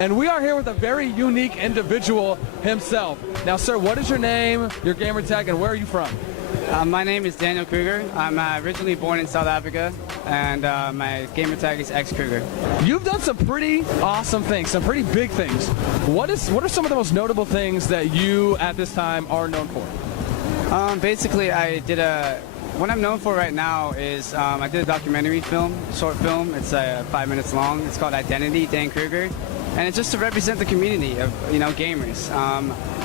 And we are here with a very unique individual himself. Now, sir, what is your name, your gamer tag, and where are you from? My name is Daniel Kruger. I'm originally born in South Africa, and my gamer tag is Kruger. You've done some pretty awesome things, some pretty big things. What are some of the most notable things that you, at this time, are known for? Basically, what I'm known for right now is I did a documentary film, short film. It's 5 minutes long. It's called Identity, Dan Kruger. And it's just to represent the community of, gamers.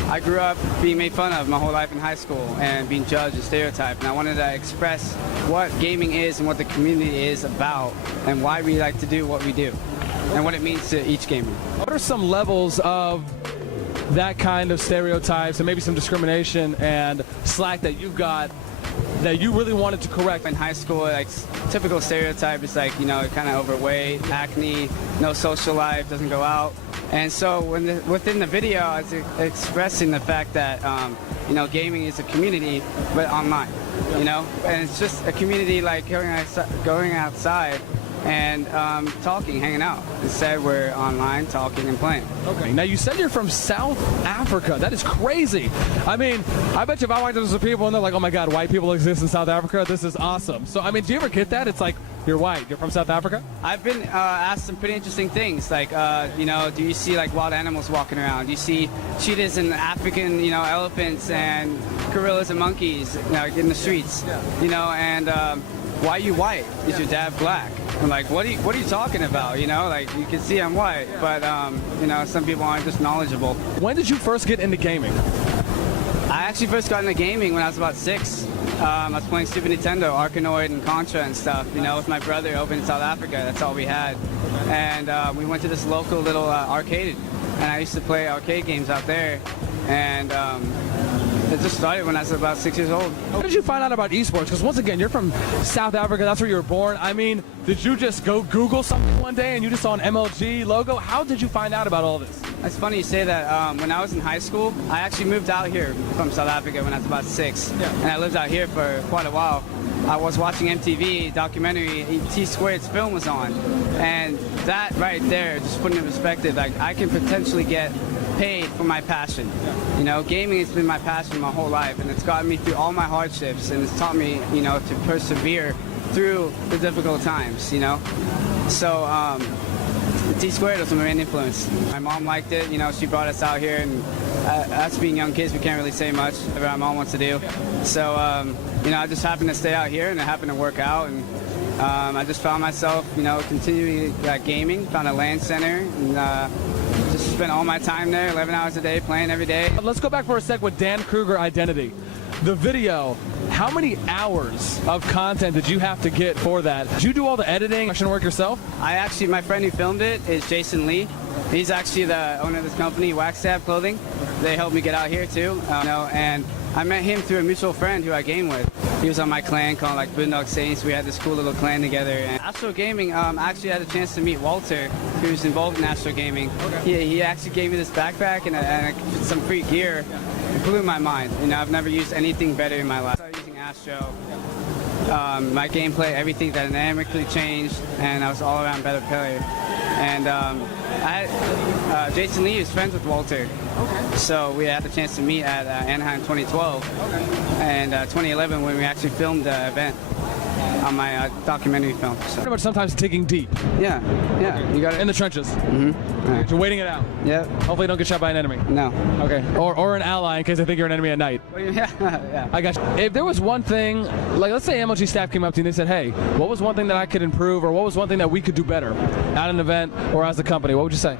I grew up being made fun of my whole life in high school and being judged and stereotyped. And I wanted to express what gaming is and what the community is about and why we like to do what we do and what it means to each gamer. What are some levels of that kind of stereotypes and maybe some discrimination and slack that you've got that you really wanted to correct? In high school, like typical stereotype is like, kind of overweight, acne, no social life, doesn't go out. And so within the video, I was expressing the fact that, gaming is a community, but online, and it's just a community like going outside and talking, hanging out. Instead, we're online talking and playing. Okay. Now, you said you're from South Africa. That is crazy. I mean, I bet you if I walked up to some people and they're like, oh my God, white people exist in South Africa, this is awesome. So, I mean, do you ever get that? It's like, you're white, you're from South Africa? I've been asked some pretty interesting things, like, do you see like wild animals walking around? Do you see cheetahs and African, elephants and gorillas and monkeys, in the streets? Yeah. And why are you white? Is your dad black? I'm like, what are you talking about? Like, you can see I'm white, but some people aren't just knowledgeable. When did you first get into gaming? I actually first got into gaming when I was about 6. I was playing Super Nintendo, Arkanoid and Contra and stuff, with my brother over in South Africa. That's all we had. And we went to this local little arcade, and I used to play arcade games out there. And it just started when I was about 6 years old. How did you find out about esports? Because once again, you're from South Africa, that's where you were born. I mean, did you just go Google something one day and you just saw an MLG logo? How did you find out about all this? It's funny you say that. When I was in high school, I actually moved out here from South Africa when I was about 6. Yeah. And I lived out here for quite a while. I was watching MTV documentary, T-Squared's film was on. And that right there, just put it in perspective, like I can potentially get paid for my passion. Gaming has been my passion my whole life, and it's gotten me through all my hardships, and it's taught me, to persevere through the difficult times, So T-Squared was my main influence. My mom liked it, she brought us out here, and us being young kids, we can't really say much whatever our mom wants to do. So, I just happened to stay out here, and it happened to work out, and I just found myself, continuing gaming, found a LAN center, and just spent all my time there, 11 hours a day, playing every day. Let's go back for a sec with Dan Kruger Identity. The video, how many hours of content did you have to get for that? Did you do all the editing, production work yourself? My friend who filmed it is Jason Lee. He's actually the owner of this company, Wax Tab Clothing. They helped me get out here too, and I met him through a mutual friend who I game with. He was on my clan called Boondock Saints. We had this cool little clan together. And Astro Gaming, I actually had a chance to meet Walter, who's involved in Astro Gaming. Okay. He actually gave me this backpack and some free gear. It blew my mind. I've never used anything better in my life. I started using Astro. My gameplay, everything dynamically changed, and I was all around better player. And Jason Lee is friends with Walter. Okay. So we had the chance to meet at Anaheim 2012. Okay. And 2011 when we actually filmed the event on my documentary film. So. Pretty much sometimes digging deep. Yeah. You got it. In the trenches. Mm-hmm. Right. You're waiting it out. Yeah. Hopefully you don't get shot by an enemy. No. Okay. Or an ally in case they think you're an enemy at night. Yeah. I got you. If there was one thing, like let's say MLG staff came up to you and they said, hey, what was one thing that I could improve, or what was one thing that we could do better at an event or as a company, what would you say?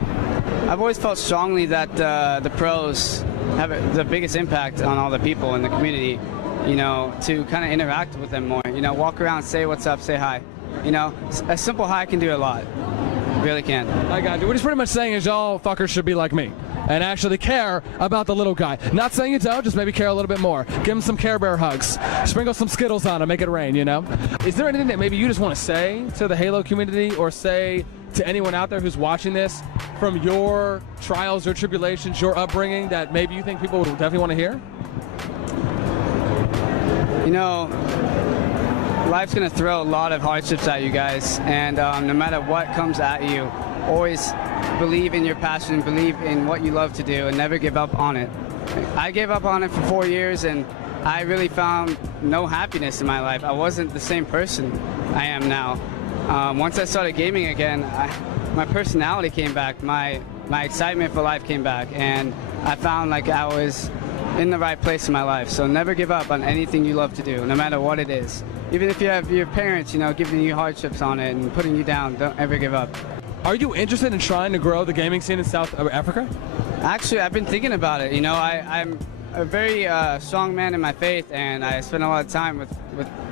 I've always felt strongly that the pros have the biggest impact on all the people in the community, to kind of interact with them more, walk around, say what's up, say hi. A simple hi can do a lot. Really can. I got you. What he's pretty much saying is y'all fuckers should be like me and actually care about the little guy. Not saying you don't, just maybe care a little bit more. Give him some Care Bear hugs. Sprinkle some Skittles on him, make it rain, Is there anything that maybe you just want to say to the Halo community or say to anyone out there who's watching this from your trials or tribulations, your upbringing, that maybe you think people would definitely want to hear? Life's going to throw a lot of hardships at you guys, and no matter what comes at you, always believe in your passion, believe in what you love to do, and never give up on it. I gave up on it for 4 years, and I really found no happiness in my life. I wasn't the same person I am now. Once I started gaming again, my personality came back, my excitement for life came back, and I found like I was in the right place in my life. So never give up on anything you love to do, no matter what it is. Even if you have your parents, you know, giving you hardships on it and putting you down, don't ever give up. Are you interested in trying to grow the gaming scene in South Africa? Actually, I've been thinking about it. You know, I'm a very strong man in my faith, and I spend a lot of time with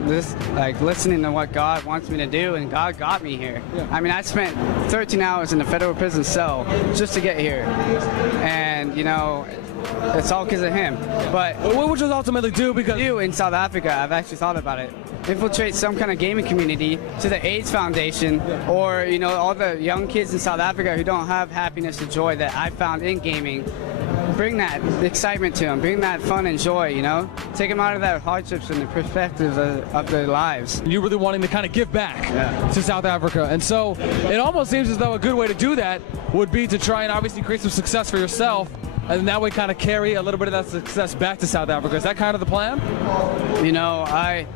this, like listening to what God wants me to do, and God got me here. Yeah. I mean, I spent 13 hours in a federal prison cell just to get here, and you know, it's all because of Him. But what would you ultimately do? Because you in South Africa, I've actually thought about it. Infiltrate some kind of gaming community to the AIDS Foundation, or you know, all the young kids in South Africa who don't have happiness or joy that I found in gaming. Bring that excitement to them, bring that fun and joy, you know? Take them out of that hardships and the perspective of their lives. You're really wanting to kind of give back to South Africa. And so it almost seems as though a good way to do that would be to try and obviously create some success for yourself, and that way kind of carry a little bit of that success back to South Africa. Is that kind of the plan? You know, I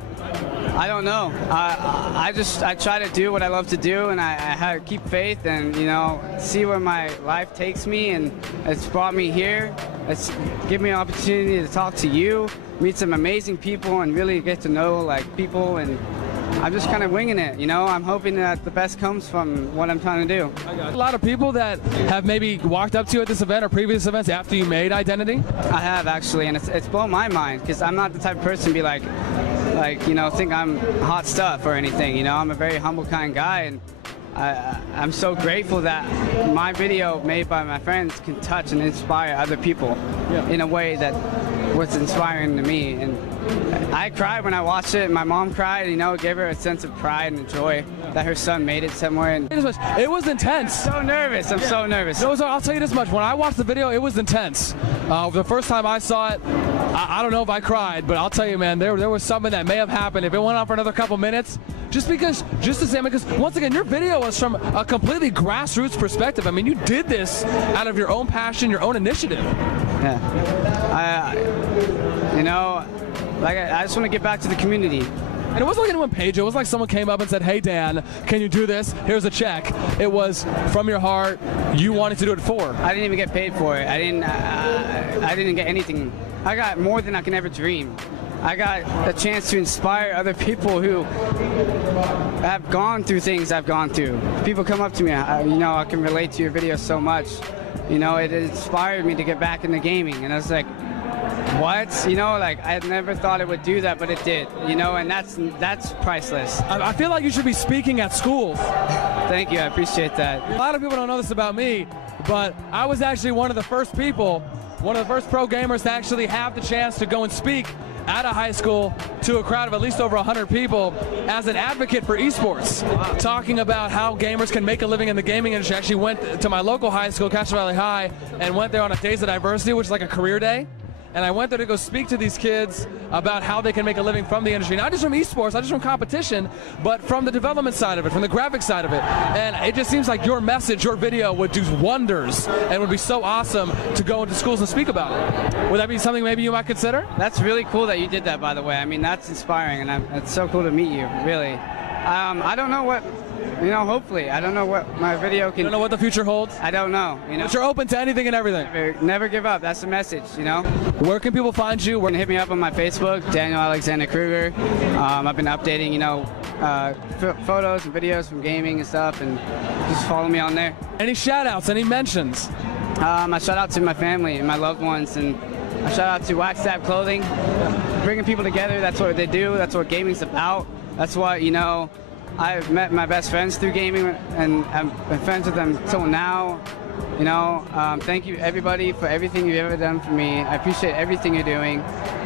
don't know. I try to do what I love to do, and I keep faith, and you know, see where my life takes me, and it's brought me here. It's given me an opportunity to talk to you, meet some amazing people, and really get to know like people, and I'm just kind of winging it, you know. I'm hoping that the best comes from what I'm trying to do. A lot of people that have maybe walked up to you at this event or previous events after you made Identity? I have actually, and it's blown my mind, because I'm not the type of person to be like, you know, think I'm hot stuff or anything. You know, I'm a very humble kind guy, and I'm so grateful that my video made by my friends can touch and inspire other people in a way that was inspiring to me. And I cried when I watched it. My mom cried, you know, it gave her a sense of pride and joy that her son made it somewhere. And it was intense. So nervous. I'm so nervous. No, I'll tell you this much. When I watched the video, it was intense. The first time I saw it, I don't know if I cried, but I'll tell you, man, there was something that may have happened if it went on for another couple minutes. Just to say, because once again, your video was from a completely grassroots perspective. I mean, you did this out of your own passion, your own initiative. Yeah. You know, like I just want to get back to the community. And it wasn't like anyone paid you. It was like someone came up and said, "Hey, Dan, can you do this? Here's a check." It was from your heart. You wanted to do it for. I didn't even get paid for it. I didn't get anything. I got more than I can ever dream. I got a chance to inspire other people who have gone through things I've gone through. People come up to me, you know, I can relate to your video so much. You know, it inspired me to get back into gaming, and I was like, what? You know, like I never thought it would do that, but it did. You know, and that's priceless. I feel like you should be speaking at schools. Thank you, I appreciate that. A lot of people don't know this about me, but I was actually one of the first pro gamers to actually have the chance to go and speak at a high school to a crowd of at least over 100 people as an advocate for esports, talking about how gamers can make a living in the gaming industry. I actually went to my local high school, Castro Valley High, and went there on a Days of Diversity, which is like a career day. And I went there to go speak to these kids about how they can make a living from the industry, not just from esports, not just from competition, but from the development side of it, from the graphics side of it. And it just seems like your message, your video would do wonders and would be so awesome to go into schools and speak about it. Would that be something maybe you might consider? That's really cool that you did that, by the way. I mean, that's inspiring, and it's so cool to meet you, really. I don't know what, you know, hopefully. I don't know what my video can... You don't know what the future holds? I don't know, you know. But you're open to anything and everything. Never give up. That's the message, you know. Where can people find you? You can hit me up on my Facebook, Daniel Alexander Kruger. I've been updating, you know, photos and videos from gaming and stuff, and just follow me on there. Any shout-outs, any mentions? I shout out to my family and my loved ones, and I shout out to Wax Tap Clothing. Bringing people together, that's what they do. That's what gaming's about. That's what, you know, I've met my best friends through gaming, and I've been friends with them till now. You know, thank you everybody for everything you've ever done for me. I appreciate everything you're doing.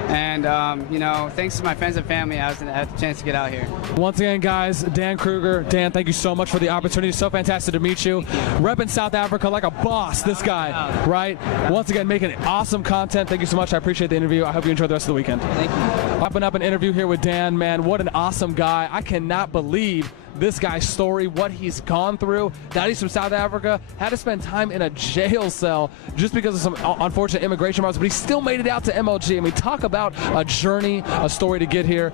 And, you know, thanks to my friends and family, I had the chance to get out here. Once again, guys, Dan Kruger. Dan, thank you so much for the opportunity. So fantastic to meet you. Repping South Africa like a boss, this guy, right? Once again, making awesome content. Thank you so much. I appreciate the interview. I hope you enjoy the rest of the weekend. Thank you. Wrapping up an interview here with Dan, man. What an awesome guy. I cannot believe believe this guy's story, what he's gone through. Daddy's from South Africa, had to spend time in a jail cell just because of some unfortunate immigration problems, but he still made it out to MLG. And we talk about a journey, a story to get here.